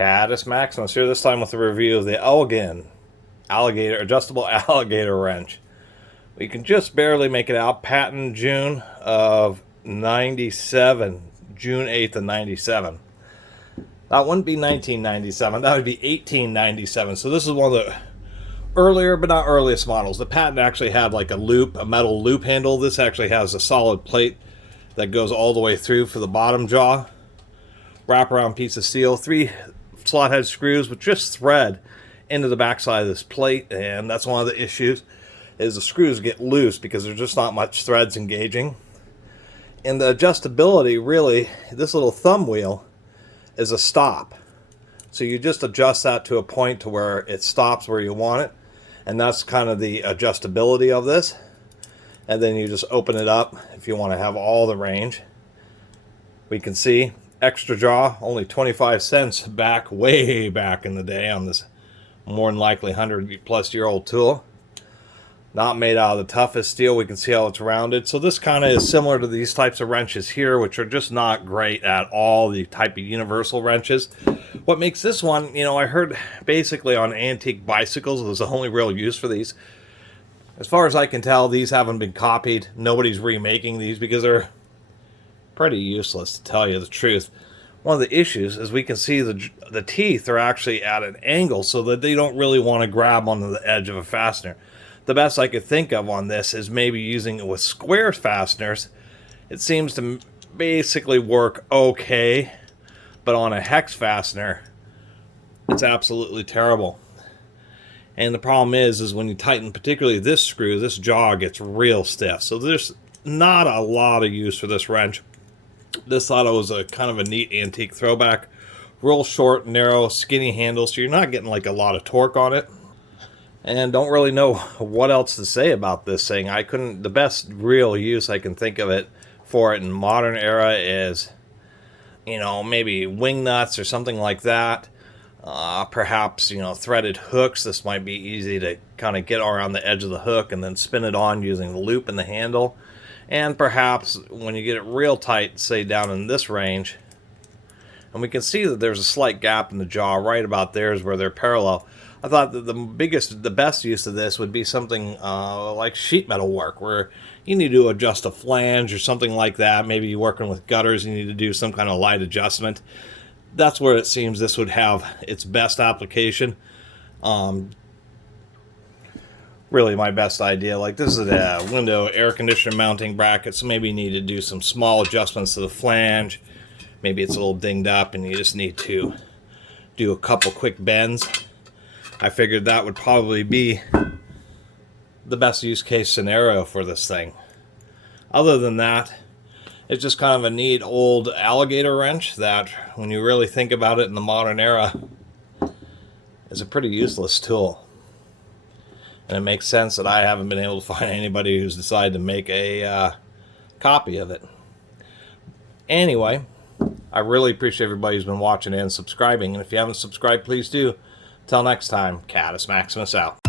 Catus Maximus here, this time with a review of the Elgin Alligator, adjustable alligator wrench. We can just barely make it out. Patent June of 97, June 8th of 97. That wouldn't be 1997, that would be 1897. So this is one of the earlier, but not earliest models. The patent actually had like a loop, a metal loop handle. This actually has a solid plate that goes all the way through for the bottom jaw. Wraparound piece of steel, 3 slot head screws with just thread into the backside of this plate, and that's one of the issues, is the screws get loose because there's just not much threads engaging. And the adjustability, really, this little thumb wheel is a stop, so you just adjust that to a point to where it stops where you want it, and that's kind of the adjustability of this. And then you just open it up if you want to have all the range. We can see extra jaw, only 25 cents back, way back in the day, on this more than likely 100-plus-year-old tool. Not made out of the toughest steel. We can see how it's rounded. So this kind of is similar to these types of wrenches here, which are just not great at all, the type of universal wrenches. What makes this one, you know, I heard basically on antique bicycles was the only real use for these. As far as I can tell, these haven't been copied. Nobody's remaking these because they're pretty useless, to tell you the truth. One of the issues is we can see the teeth are actually at an angle so that they don't really want to grab onto the edge of a fastener. The best I could think of on this is maybe using it with square fasteners. It seems to basically work okay, but on a hex fastener, it's absolutely terrible. And the problem is when you tighten particularly this screw, this jaw gets real stiff. So there's not a lot of use for this wrench. This thought it was a kind of a neat antique throwback. Real short, narrow, skinny handle, so you're not getting like a lot of torque on it. And don't really know what else to say about this thing. The best real use I can think of it for it in modern era is, you know, maybe wing nuts or something like that. Perhaps, you know, threaded hooks. This might be easy to kind of get around the edge of the hook and then spin it on using the loop in the handle. And perhaps when you get it real tight, say down in this range, and we can see that there's a slight gap in the jaw right about there is where they're parallel. I thought that the best use of this would be something like sheet metal work, where you need to adjust a flange or something like that. Maybe you're working with gutters, you need to do some kind of light adjustment. That's where it seems this would have its best application. Really my best idea. Like, this is a window air conditioner mounting bracket, so maybe you need to do some small adjustments to the flange. Maybe it's a little dinged up and you just need to do a couple quick bends. I figured that would probably be the best use case scenario for this thing. Other than that, it's just kind of a neat old alligator wrench that, when you really think about it in the modern era, is a pretty useless tool. And it makes sense that I haven't been able to find anybody who's decided to make a copy of it. Anyway, I really appreciate everybody who's been watching and subscribing. And if you haven't subscribed, please do. Till next time, Catus Maximus out.